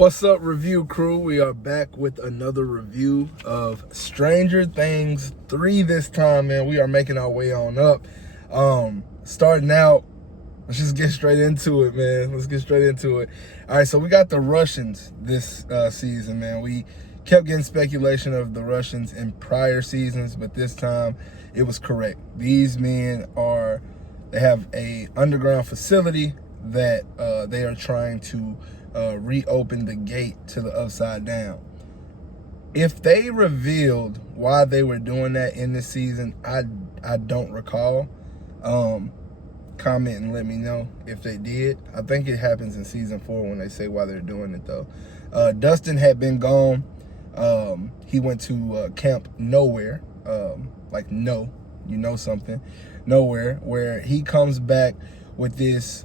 What's up, review crew? We are back with another review of Stranger Things 3 this time, man. We are making our way on up. Starting out, let's just get straight into it, man. Let's get straight into it. All right, so we got the Russians this season, man. We kept getting speculation of the Russians in prior seasons, but this time it was correct. These men they have a underground facility that they are trying to reopen the gate to the Upside Down. If they revealed why they were doing that in this season, I don't recall. Comment and let me know if they did. I think it happens in season 4 when they say why they're doing it, though. Dustin had been gone. He went to Camp Nowhere, something, Nowhere, where he comes back with this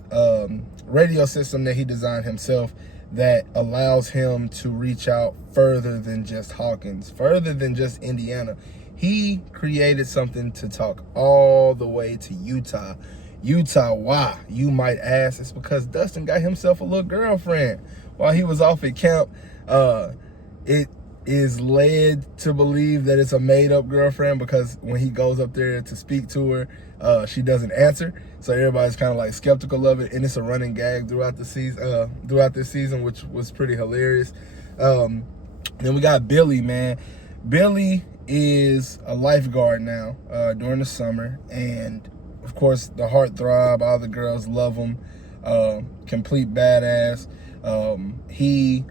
radio system that he designed himself that allows him to reach out further than just Hawkins, further than just Indiana. He created something to talk all the way to Utah. Utah, why? You might ask. It's because Dustin got himself a little girlfriend while he was off at camp. It is led to believe that it's a made-up girlfriend because when he goes up there to speak to her, she doesn't answer. So everybody's kind of like skeptical of it, and it's a running gag throughout the season, throughout this season, which was pretty hilarious. Then we got Billy, man. Billy is a lifeguard now during the summer, and of course the heartthrob. All the girls love him. Complete badass. He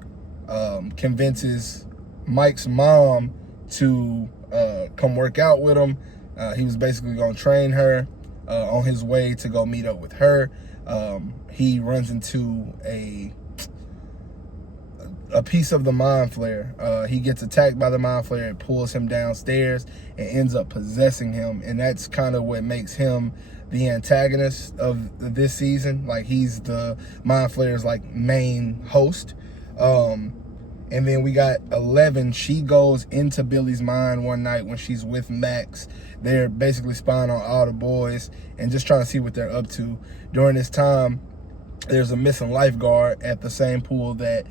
convinces Mike's mom to come work out with him. He was basically going to train her on his way to go meet up with her. He runs into a piece of the Mind Flayer. He gets attacked by the Mind Flayer. It pulls him downstairs and ends up possessing him. And that's kind of what makes him the antagonist of this season. Like, he's the Mind Flayer's like main host. And then we got 11. She goes into Billy's mind one night when she's with Max. They're basically spying on all the boys and just trying to see what they're up to. During this time, there's a missing lifeguard at the same pool that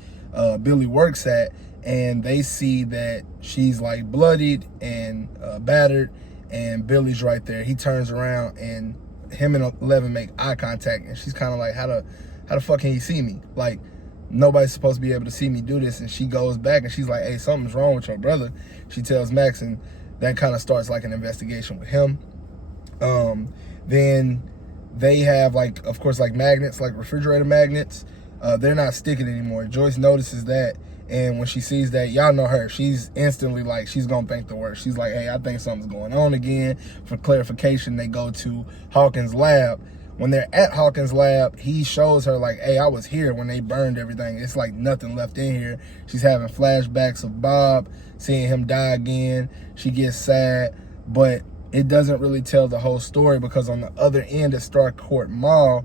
Billy works at, and they see that she's like bloodied and battered, and Billy's right there. He turns around, and him and 11 make eye contact, and she's kind of like, how the fuck can he see me? Like, nobody's supposed to be able to see me do this. And she goes back and she's like, hey, something's wrong with your brother. She tells Max, and that kind of starts like an investigation with him. Then they have, like, of course, like magnets, like refrigerator magnets. They're not sticking anymore. Joyce notices that, and when she sees that, y'all know her, she's instantly like, she's gonna think the worst. She's like, hey, I think something's going on again. For clarification, they go to Hawkins' lab. When they're at Hawkins' lab, he shows her like, hey, I was here when they burned everything. It's like nothing left in here. She's having flashbacks of Bob, seeing him die again. She gets sad, but it doesn't really tell the whole story, because on the other end at Starcourt Mall,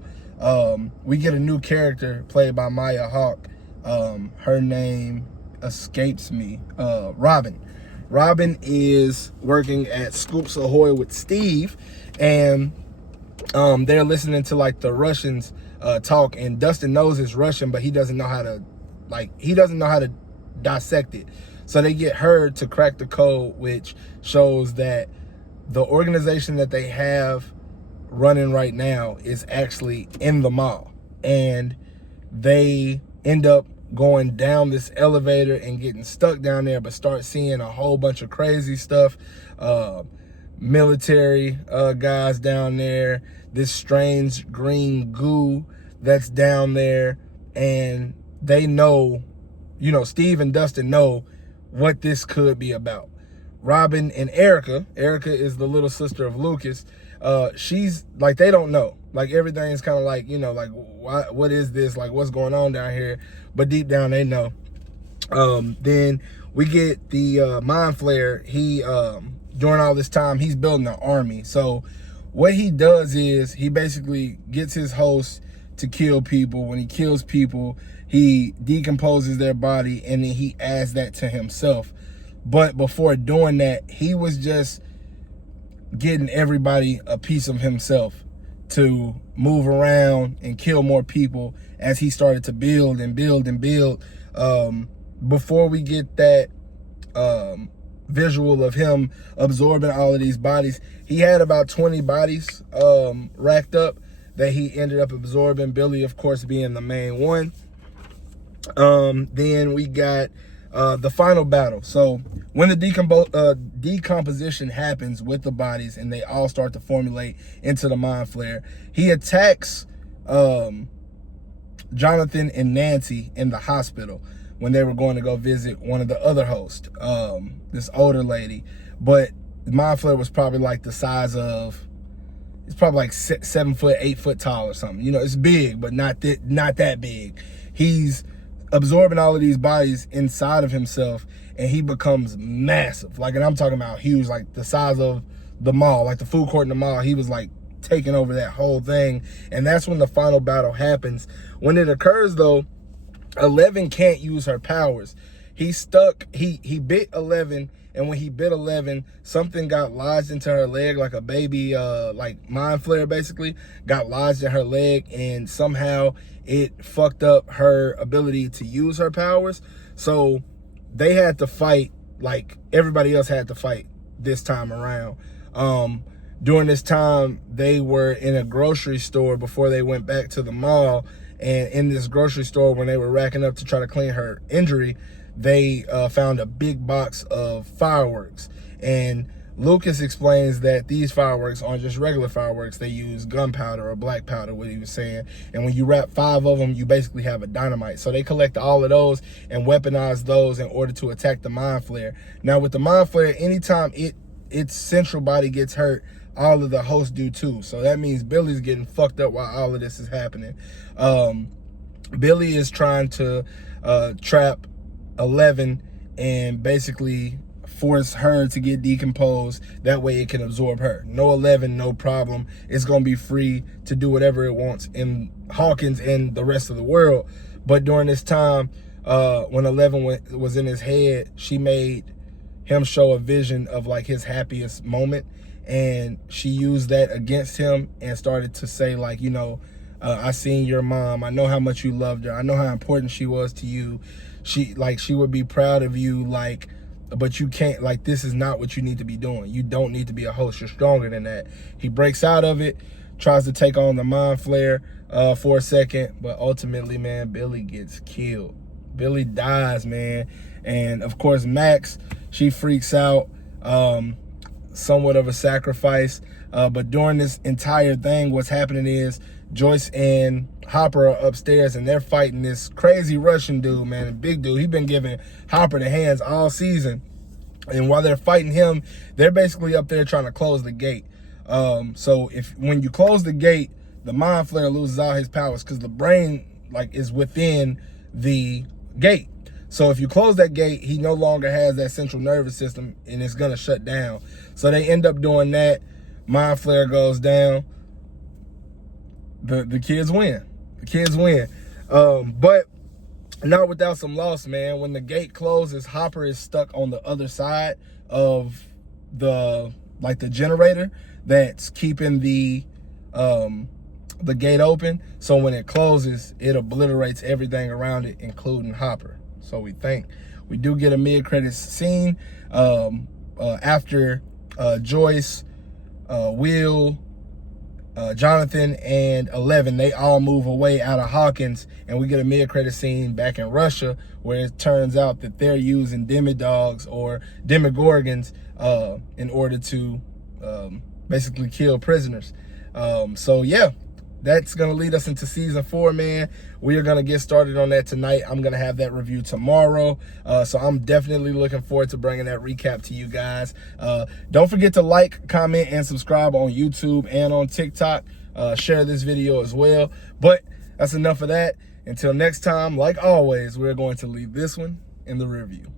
we get a new character played by Maya Hawke. Her name escapes me. Robin. Robin is working at Scoops Ahoy with Steve, and they're listening to like the Russians talk, and Dustin knows it's Russian, but he doesn't know how to dissect it. So they get her to crack the code, which shows that the organization that they have running right now is actually in the mall, and they end up going down this elevator and getting stuck down there, but start seeing a whole bunch of crazy stuff. Military guys down there, this strange green goo that's down there, and they know, Steve and Dustin know what this could be about. Robin and Erica is the little sister of Lucas. She's like, they don't know. Like, everything's kind of like, like, what is this? Like, what's going on down here? But deep down, they know. Then we get the Mind Flayer. He, during all this time, he's building an army. So what he does is he basically gets his hosts to kill people. When he kills people, he decomposes their body, and then he adds that to himself. But before doing that, he was just getting everybody a piece of himself to move around and kill more people as he started to build and build and build. Before we get that visual of him absorbing all of these bodies, he had about 20 bodies racked up that he ended up absorbing, Billy, of course, being the main one. Then we got the final battle. So when the decomposition happens with the bodies and they all start to formulate into the Mind Flayer, he attacks Jonathan and Nancy in the hospital when they were going to go visit one of the other hosts, this older lady. But the Mind Flayer was probably like the size of, it's probably like 7 foot, 8 foot tall or something. You know, it's big, but not that big. He's absorbing all of these bodies inside of himself, and he becomes massive. Like, and I'm talking about huge, like the size of the mall, like the food court in the mall. He was like taking over that whole thing. And that's when the final battle happens. When it occurs though, 11 can't use her powers. He's stuck. He bit 11, and when he bit 11, something got lodged into her leg, like a baby, like Mind Flayer basically got lodged in her leg, and somehow it fucked up her ability to use her powers. So they had to fight like everybody else had to fight this time around. During this time, they were in a grocery store before they went back to the mall. And in this grocery store, when they were racking up to try to clean her injury, they found a big box of fireworks. And Lucas explains that these fireworks aren't just regular fireworks. They use gunpowder or black powder, what he was saying. And when you wrap 5 of them, you basically have a dynamite. So they collect all of those and weaponize those in order to attack the Mind Flayer. Now with the Mind Flayer, anytime its central body gets hurt, all of the hosts do too. So that means Billy's getting fucked up while all of this is happening. Billy is trying to trap 11 and basically force her to get decomposed. That way it can absorb her. No 11, no problem. It's going to be free to do whatever it wants in Hawkins and the rest of the world. But during this time, when 11 was in his head, she made him show a vision of like his happiest moment. And she used that against him and started to say like, you know, I seen your mom. I know how much you loved her. I know how important she was to you. She would be proud of you, like, but you can't, like, this is not what you need to be doing. You don't need to be a host. You're stronger than that. He breaks out of it, tries to take on the Mind Flayer for a second, but ultimately, man, Billy gets killed. Billy dies, man. And of course, Max, she freaks out. Somewhat of a sacrifice, but during this entire thing, what's happening is Joyce and Hopper are upstairs and they're fighting this crazy Russian dude, man, a big dude. He's been giving Hopper the hands all season, and while they're fighting him, they're basically up there trying to close the gate. So when you close the gate, the Mind Flayer loses all his powers because the brain like is within the gate. So if you close that gate, he no longer has that central nervous system and it's going to shut down. So they end up doing that. Mind Flayer goes down. The kids win. The kids win. But not without some loss, man. When the gate closes, Hopper is stuck on the other side of the generator that's keeping the gate open. So when it closes, it obliterates everything around it, including Hopper. So we do get a mid-credits scene after Joyce, Will, Jonathan, and 11, they all move away out of Hawkins, and we get a mid-credit scene back in Russia where it turns out that they're using demidogs or demigorgons in order to basically kill prisoners. So yeah, that's going to lead us into season 4, man. We are going to get started on that tonight. I'm going to have that review tomorrow. So I'm definitely looking forward to bringing that recap to you guys. Don't forget to like, comment, and subscribe on YouTube and on TikTok. Share this video as well. But that's enough of that. Until next time, like always, we're going to leave this one in the rear view.